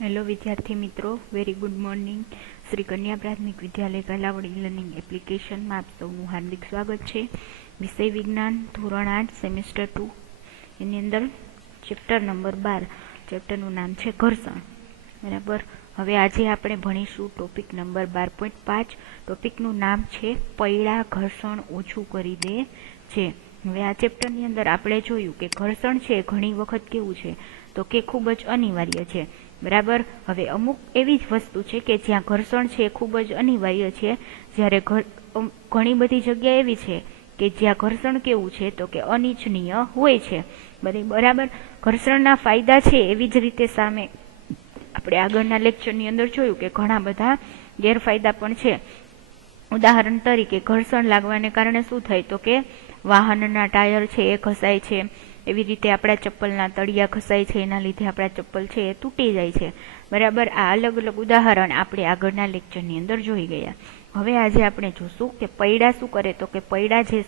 Hello વિદ્યાર્થી મિત્રો, very good morning. Shri કન્યા પ્રાથમિક વિદ્યાલય કાલાવડી લર્નિંગ એપ્લિકેશનમાં આપ સૌનું હાર્દિક સ્વાગત છે. વિષય વિજ્ઞાન ધોરણ 8 સેમેસ્ટર 2 એની અંદર ચેપ્ટર નંબર 12, ચેપ્ટરનું નામ છે ઘર્ષણ. બરાબર. હવે આજે આપણે ભણીશું ટોપિક નંબર 12.5. ટોપિકનું નામ છે પૈડા ઘર્ષણ ઓછું કરી દે છે. હવે આ ચેપ્ટરની અંદર આપણે જોયું કે ઘર્ષણ છે ઘણી વખત કેવું છે તો કે ખૂબ જ અનિવાર્ય છે. બરાબર. હવે અમુક એવી જ વસ્તુ છે કે જ્યાં ઘર્ષણ છે ખૂબ જ અનિવાર્ય છે, જ્યારે ઘણી બધી જગ્યા એવી છે કે જ્યાં ઘર્ષણ કેવું છે તો કે અનિચ્છનીય હોય છે. બરાબર. ઘર્ષણના ફાયદા છે, એવી જ રીતે સામે આપણે આગળના લેક્ચરની અંદર જોયું કે ઘણા બધા ગેરફાયદા પણ છે. ઉદાહરણ તરીકે ઘર્ષણ લાગવાને કારણે શું થાય તો કે વાહનના ટાયર છે એ ઘસાય છે, એવી રીતે આપણા ચપ્પલના તળિયા ઘસાય છે, એના લીધે આપણા ચપ્પલ છે એ તૂટી જાય છે. બરાબર. આ અલગ અલગ ઉદાહરણ આપણે આગળના લેક્ચરની અંદર જોઈ ગયા. હવે આજે આપણે જોશું કે પૈડા શું કરે તો કે પૈડા જે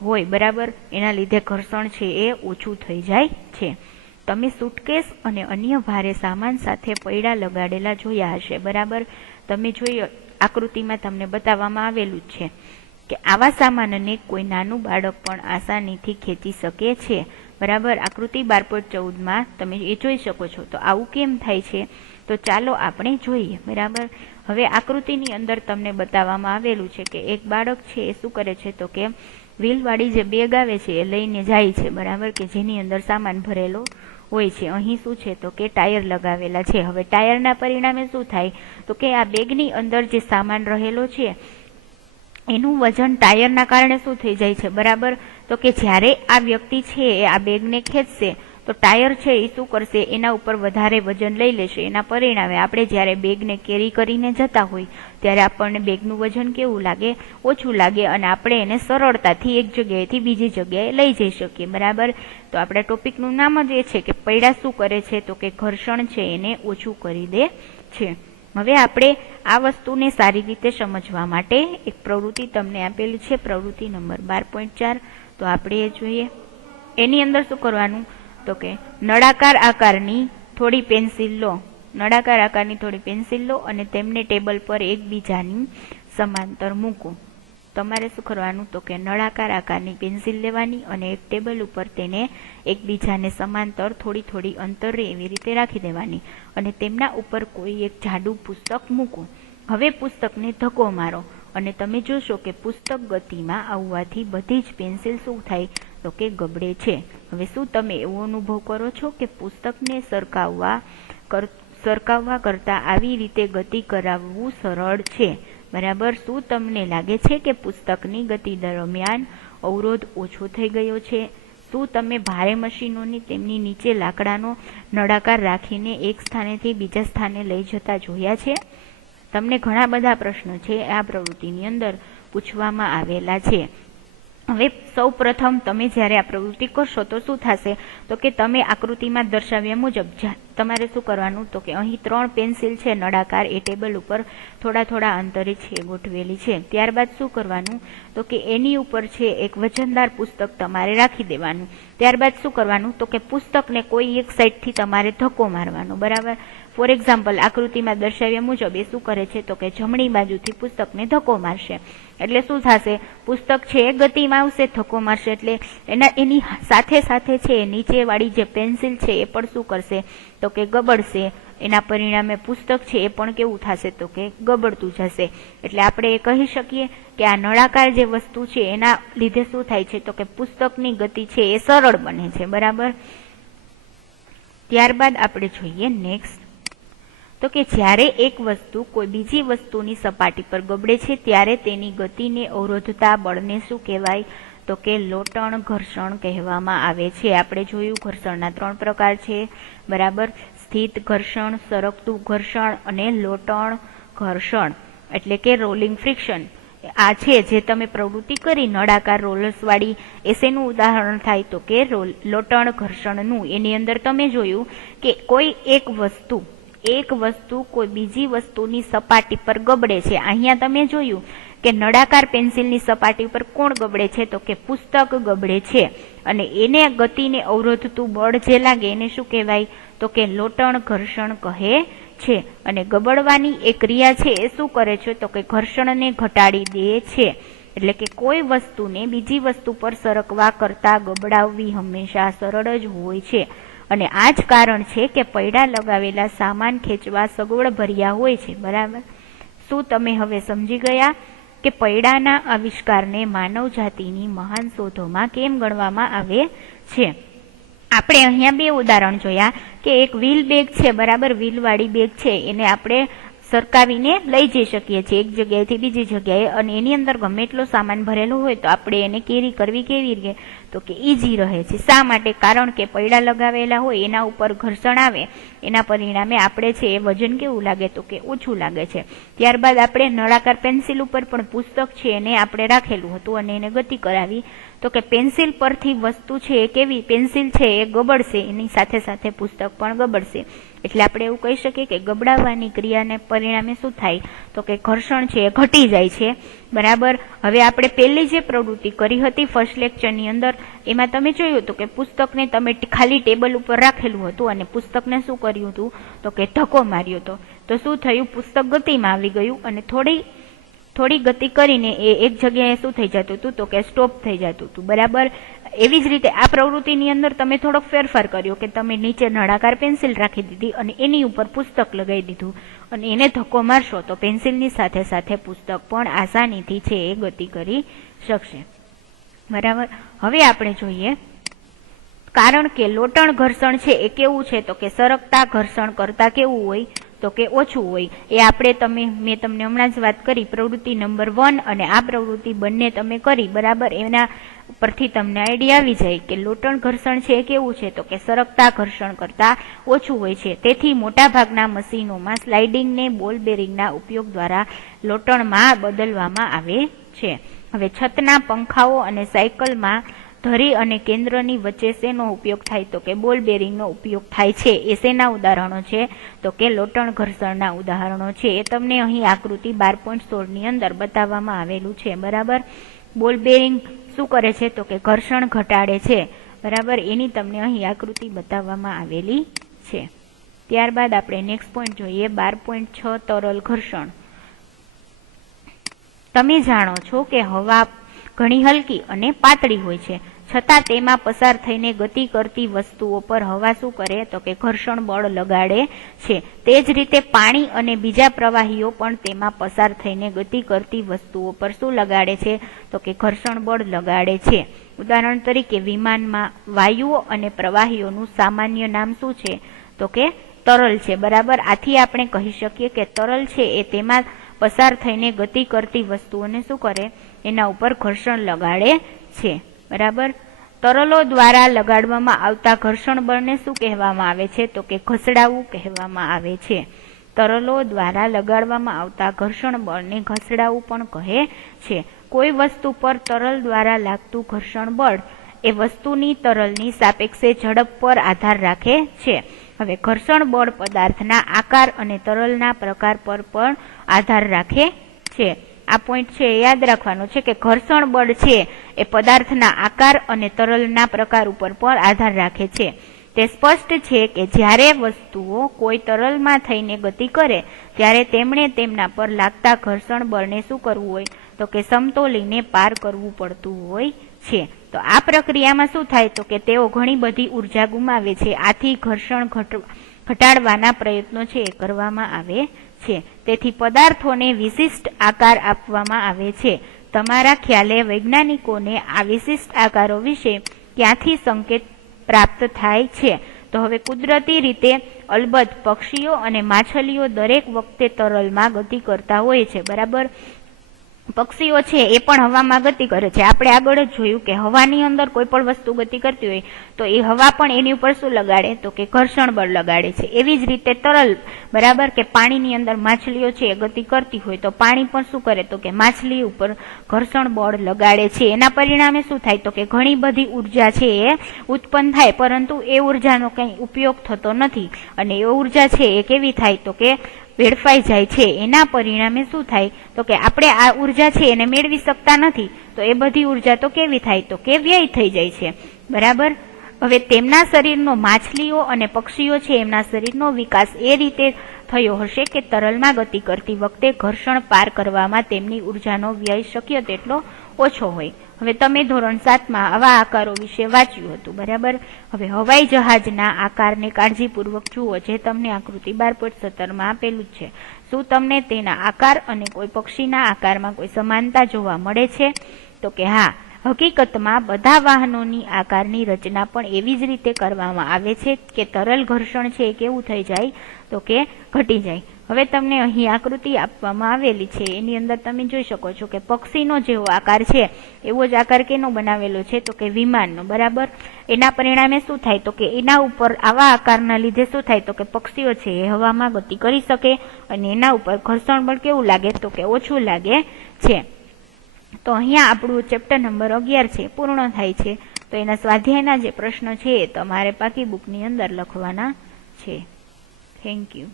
હોય બરાબર એના લીધે ઘર્ષણ છે એ ઓછું થઈ જાય છે. તમે સુટકેસ અને અન્ય ભારે સામાન સાથે પૈડા લગાડેલા જોયા હશે. બરાબર. તમે જોઈએ આકૃતિમાં તમને બતાવવામાં આવેલું જ છે કે આવા સામાનને કોઈ નાનું બાળક પણ આસાનીથી ખેંચી શકે છે. બરાબર. આકૃતિ 12.14માં તમે એ જોઈ શકો છો. તો આવું કેમ થાય છે તો ચાલો આપણે જોઈએ. બરાબર. હવે આકૃતિની અંદર તમને બતાવવામાં આવેલું છે કે એક બાળક છે એ શું કરે છે તો કે વ્હીલવાળી જે બેગ આવે છે એ લઈને જાય છે. બરાબર. કે જેની અંદર સામાન ભરેલો હોય છે. અહીં શું છે તો કે ટાયર લગાવેલા છે. હવે ટાયરના પરિણામે શું થાય તો કે આ બેગની અંદર જે સામાન રહેલો છે એનું વજન ટાયરના કારણે શું થઈ જાય છે. બરાબર. તો કે જ્યારે આ વ્યક્તિ છે એ આ બેગને ખેંચશે તો ટાયર છે એ શું કરશે, એના ઉપર વધારે વજન લઈ લેશે. એના પરિણામે આપણે જ્યારે બેગને કેરી કરીને જતા હોય ત્યારે આપણને બેગનું વજન કેવું લાગે, ઓછું લાગે, અને આપણે એને સરળતાથી એક જગ્યાએથી બીજી જગ્યાએ લઈ જઈ શકીએ. બરાબર. તો આપણા ટોપિકનું નામ જ એ છે કે પૈડા શું કરે છે તો કે ઘર્ષણ છે એને ઓછું કરી દે છે. હવે આપણે આ વસ્તુને સારી રીતે સમજવા માટે એક પ્રવૃત્તિ તમને આપેલી છે, પ્રવૃત્તિ નંબર 12.4. તો આપણે એ જોઈએ. એની અંદર શું કરવાનું તો કે નળાકાર આકારની થોડી પેન્સિલ લો. નળાકાર આકારની થોડી પેન્સિલ લો અને તેમને ટેબલ પર એકબીજાની સમાંતર મૂકો. તમારે શું કરવાનું તો કે નળાકાર આકારની પેન્સિલ લેવાની અને એક ટેબલ ઉપર તેને એકબીજાને સમાંતર થોડી થોડી અંતરે એવી રીતે રાખી દેવાની અને તેમના ઉપર કોઈ એક જાડું પુસ્તક મૂકો. હવે પુસ્તકને ધક્કો મારો અને તમે જોશો કે પુસ્તક ગતિમાં આવવાથી બધી જ પેન્સિલ શું થાય તો કે ગબડે છે. હવે શું તમે એવો અનુભવ કરો છો કે પુસ્તકને સરકાવવા કરતાં આવી રીતે ગતિ કરાવવું સરળ છે? બરાબર. શું તમને લાગે છે કે પુસ્તકની ગતિ દરમિયાન અવરોધ ઓછો થઈ ગયો છે? શું તમે ભારે મશીનોની તેમની નીચે લાકડાનો નળાકાર રાખીને એક સ્થાનેથી બીજા સ્થાને લઈ જતા જોયા છે? તમને ઘણા બધા પ્રશ્નો છે આ પ્રવૃત્તિની અંદર પૂછવામાં આવેલા છે. હવે સૌ પ્રથમ તમે જ્યારે આ પ્રવૃત્તિ કરશો તો શું થશે તો કે તમે આકૃતિમાં દર્શાવ્યા મુજબ તમારે શું કરવાનું તો કે અહીં 3 પેન્સિલ છે નળાકાર એ ટેબલ ઉપર થોડા થોડા અંતરે છે ગોઠવેલી છે. ત્યારબાદ શું કરવાનું તો કે એની ઉપર છે એક વજનદાર પુસ્તક તમારે રાખી દેવાનું. ત્યારબાદ શું કરવાનું તો કે પુસ્તકને કોઈ એક સાઈડથી તમારે ધક્કો મારવાનો. બરાબર. ફોર એક્ઝામ્પલ આકૃતિમાં દર્શાવ્યા મુજબ એ શું કરે છે તો કે જમણી બાજુથી પુસ્તકને ધક્કો મારશે. એટલે શું થશે, પુસ્તક છે એ ગતિમાં આવશે, ધક્કો મારશે એટલે એની સાથે સાથે છે નીચે વાળી જે પેન્સિલ છે એ પણ શું કરશે તો કે ગબડશે. એના પરિણામે પુસ્તક છે એ પણ કેવું થશે તો કે ગબડતું જશે. એટલે આપણે એ કહી શકીએ કે આ નળાકાર જે વસ્તુ છે એના લીધે શું થાય છે તો કે પુસ્તકની ગતિ છે એ સરળ બને છે. બરાબર. ત્યારબાદ આપણે જોઈએ નેક્સ્ટ તો કે જ્યારે એક વસ્તુ કોઈ બીજી વસ્તુની સપાટી પર ગબડે છે ત્યારે તેની ગતિને અવરોધતા બળને શું કહેવાય તો કે લોટણ ઘર્ષણ કહેવામાં આવે છે. આપણે જોયું ઘર્ષણના 3 પ્રકાર છે. બરાબર. સ્થિત ઘર્ષણ, સરકતું ઘર્ષણ અને લોટણ ઘર્ષણ એટલે કે રોલિંગ ફ્રિક્શન. આ છે જે તમે પ્રવૃત્તિ કરી નળાકાર રોલર્સ વાળી, એ શેનું ઉદાહરણ થાય તો કે લોટણ ઘર્ષણનું. એની અંદર તમે જોયું કે કોઈ એક વસ્તુ કોઈ બીજી વસ્તુની સપાટી પર ગબડે છે. અહીંયા તમે જોયું કે નળાકાર પેન્સિલની સપાટી પર કોણ ગબડે છે તો કે પુસ્તક ગબડે છે અને એને ગતિને અવરોધતું બળ જે લાગે એને શું કહેવાય તો કે લોટણ ઘર્ષણ કહે છે. અને ગબડવાની એ ક્રિયા છે એ શું કરે છે તો કે ઘર્ષણને ઘટાડી દે છે. એટલે કે કોઈ વસ્તુને બીજી વસ્તુ પર સરકવા કરતા ગબડાવવી હંમેશા સરળ જ હોય છે. અને આ જ કારણ છે કે પૈડા લગાવેલા સામાન ખેંચવા સગવડ ભર્યા હોય છે. બરાબર. શું તમે હવે સમજી ગયા કે પૈડાના આવિષ્કારને માનવ જાતિની મહાન શોધોમાં કેમ ગણવામાં આવે છે? આપણે અહીંયા બે ઉદાહરણ જોયા કે એક વ્હીલ બેગ છે, બરાબર, વ્હીલવાળી બેગ છે, એને આપણે સરકાવીને લઈ જઈ શકીએ છીએ એક જગ્યાએથી બીજી જગ્યાએ, અને એની અંદર ગમે એટલો સામાન ભરેલો હોય તો આપણે એને કેરી કરવી કેવી રીતે તો કે ઈઝી રહે છે. શા માટે? કારણ કે પૈડા લગાવેલા હોય એના ઉપર ઘર્ષણ આવે, એના પરિણામે આપણે છે એ વજન કેવું લાગે તો કે ઓછું લાગે છે. ત્યારબાદ આપણે નળાકાર પેન્સિલ ઉપર પણ પુસ્તક છે એને આપણે રાખેલું હતું અને એને ગતિ કરાવી તો કે પેન્સિલ પરથી વસ્તુ છે એ કેવી, પેન્સિલ છે એ ગબડશે, એની સાથે સાથે પુસ્તક પણ ગબડશે. એટલે આપણે એવું કહી શકીએ કે ગબડાવવાની ક્રિયાને પરિણામે શું થાય તો કે ઘર્ષણ છે એ ઘટી જાય છે. બરાબર. હવે આપણે પહેલી જે પ્રવૃત્તિ કરી હતી ફર્સ્ટ લેક્ચરની અંદર, એમાં તમે જોયું હતું કે પુસ્તકને તમે ખાલી ટેબલ ઉપર રાખેલું હતું અને પુસ્તકને શું કર્યું હતું તો કે ધક્કો માર્યો હતો. તો શું થયું? પુસ્તક ગતિમાં આવી ગયું અને થોડી ગતિ કરીને એ એક જગ્યાએ શું થઈ જતું હતું તો કે સ્ટોપ થઈ જતું હતું. બરાબર. એવી જ રીતે આ પ્રવૃત્તિની અંદર તમે થોડોક ફેરફાર કર્યો કે તમે નીચે નળાકાર પેન્સિલ રાખી દીધી અને એની ઉપર પુસ્તક લગાવી દીધું અને એને ધક્કો મારશો તો પેન્સિલની સાથે સાથે પુસ્તક પણ આસાનીથી છે એ ગતિ કરી શકશે. બરાબર. હવે આપણે જોઈએ, કારણ કે લોટણ ઘર્ષણ છે એ કેવું છે તો કે સરકતા ઘર્ષણ કરતા કેવું હોય તો કે ઓછું હોય. એ આપણે મેં તમને હમણાં જ વાત કરી પ્રવૃત્તિ નંબર 1 અને આ પ્રવૃત્તિ બંને તમે કરી. બરાબર. એના પરથી તમને આઈડિયા આવી જાય કે લોટણ ઘર્ષણ છે એ કેવું છે તો કે સરકતા ઘર્ષણ કરતા ઓછું હોય છે. તેથી મોટાભાગના મશીનોમાં સ્લાઇડિંગ ને બોલ બેરિંગના ઉપયોગ દ્વારા લોટણમાં બદલવામાં આવે છે. હવે છતના પંખાઓ અને સાયકલમાં ધરી અને કેન્દ્રની વચ્ચે શેનો ઉપયોગ થાય તો કે બોલ બેરિંગનો ઉપયોગ થાય છે. એ શેના ઉદાહરણો છે તો કે લોટણ ઘર્ષણના ઉદાહરણો છે. એ તમને અહીં આકૃતિ 12.16 ની અંદર બતાવવામાં આવેલું છે. બરાબર. બોલ બેરિંગ શું કરે છે તો કે ઘર્ષણ ઘટાડે છે. બરાબર. એની તમને અહીં આકૃતિ બતાવવામાં આવેલી છે. ત્યારબાદ આપણે નેક્સ્ટ પોઈન્ટ જોઈએ 12.6 તરલ ઘર્ષણ. તમે જાણો છો કે હવા ઘણી હલકી અને પાતળી હોય છે, છતાં તેમાં પસાર થઈને ગતિ કરતી વસ્તુઓ પર હવા શું કરે તો કે ઘર્ષણ બળ લગાડે છે. તે જ રીતે પાણી અને બીજા પ્રવાહીઓ પણ તેમાં પસાર થઈને ગતિ કરતી વસ્તુઓ પર શું લગાડે છે તો કે ઘર્ષણ બળ લગાડે છે. ઉદાહરણ તરીકે વિમાનમાં વાયુઓ અને પ્રવાહીઓનું સામાન્ય નામ શું છે તો કે તરલ છે. બરાબર. આથી આપણે કહી શકીએ કે તરલ છે એ તેમાં પસાર થઈને ગતિ કરતી વસ્તુઓને શું કરે, એના ઉપર ઘર્ષણ લગાડે છે. બરાબર. તરલો દ્વારા લગાડવામાં આવતા ઘર્ષણ બળને શું કહેવામાં આવે છે તો કે ઘસડાવું કહેવામાં આવે છે. તરલો દ્વારા લગાડવામાં આવતા ઘર્ષણ બળને ઘસડાવું પણ કહે છે. કોઈ વસ્તુ પર તરલ દ્વારા લાગતું ઘર્ષણ બળ એ વસ્તુની તરલની સાપેક્ષે ઝડપ પર આધાર રાખે છે. હવે ઘર્ષણ બળ પદાર્થના આકાર અને તરલના પ્રકાર પર પણ આધાર રાખે છે. આ પોઈન્ટ છે યાદ રાખવાનો છે કે ઘર્ષણ બળ છે એ પદાર્થના આકાર અને તરલના પ્રકાર ઉપર પણ આધાર રાખે છે. તે સ્પષ્ટ છે કે જ્યારે વસ્તુઓ કોઈ તરલમાં થઈને ગતિ કરે ત્યારે તેમણે તેમના પર લાગતા ઘર્ષણ બળને શું કરવું હોય તો કે સમતોલીને પાર કરવું પડતું હોય છે. તો આ પ્રક્રિયામાં શું થાય તો કે તેઓ ઘણી બધી ઉર્જા ગુમાવે છે. આથી ઘર્ષણ ઘટાડવાના પ્રયત્નો છે એ કરવામાં આવે છે. તેથી પદાર્થોને વિશિષ્ટ આકાર આપવામાં આવે છે. તમારા ખ્યાલે વૈજ્ઞાનિકોને આ વિશિષ્ટ આકારો વિશે ક્યાંથી સંકેત પ્રાપ્ત થાય છે? તો હવે કુદરતી રીતે અલબત્ત પક્ષીઓ અને માછલીઓ દરેક વખતે તરલમાં ગતિ કરતા હોય છે. બરાબર. પક્ષીઓ છે એ પણ હવામાં ગતિ કરે છે. આપણે આગળ જ જોયું કે હવાની અંદર કોઈ પણ વસ્તુ ગતિ કરતી હોય તો એ હવા પણ એની ઉપર શું લગાડે તો કે ઘર્ષણ બળ લગાડે છે. એવી જ રીતે તરલ, બરાબર, કે પાણીની અંદર માછલીઓ છે એ ગતિ કરતી હોય તો પાણી પણ શું કરે તો કે માછલી ઉપર ઘર્ષણ બળ લગાડે છે. એના પરિણામે શું થાય તો કે ઘણી બધી ઉર્જા છે એ ઉત્પન્ન થાય, પરંતુ એ ઉર્જાનો કંઈ ઉપયોગ થતો નથી અને એ ઉર્જા છે એ કેવી થાય તો કે વેડફાઈ જાય છે. એના પરિણામે શું થાય તો કે આપણે આ ઉર્જા છે એને મેળવી શકતા નથી, તો એ બધી ઉર્જા તો કેવી થાય તો કે વ્યય થઈ જાય છે. બરાબર. હવે તેમના શરીરનો માછલીઓ અને પક્ષીઓ છે એમના શરીરનો વિકાસ એ રીતે થયો હશે કે તરલમાં ગતિ કરતી વખતે ઘર્ષણ પાર કરવામાં તેમની ઉર્જાનો વ્યય શક્ય તેટલો ઓછો હોય. હવે તમે ધોરણ 7માં આવા આકારો વિશે વાંચ્યું હતું, બરાબર. હવે હવાઈ જહાજના આકારને કાળજીપૂર્વક જુઓ, જે તમને આકૃતિ 12.17માં આપેલું જ છે. શું તમને તેના આકાર અને કોઈ પક્ષીના આકારમાં કોઈ સમાનતા જોવા મળે છે? તો કે હા. હકીકતમાં બધા વાહનોની આકારની રચના પણ એવી જ રીતે કરવામાં આવે છે કે તરલ ઘર્ષણ છે એ કેવું થઈ જાય? તો કે ઘટી જાય. હવે તમને અહીં આકૃતિ આપવામાં આવેલી છે, એની અંદર તમે જોઈ શકો છો કે પક્ષીનો જેવો આકાર છે એવો જ આકાર કેનો બનાવેલો છે? તો કે વિમાનનો, બરાબર. એના પરિણામે શું થાય? તો કે એના ઉપર આવા આકારના લીધે શું થાય? તો કે પક્ષીઓ છે એ હવામાં ગતિ કરી શકે અને એના ઉપર ઘર્ષણ બળ કેવું લાગે? તો કે ઓછું લાગે છે. તો અહીંયા આપણું ચેપ્ટર નંબર 11 છે પૂર્ણ થાય છે. તો એના સ્વાધ્યાયના જે પ્રશ્નો છે એ તમારે પાકી બુકની અંદર લખવાના છે. Thank you.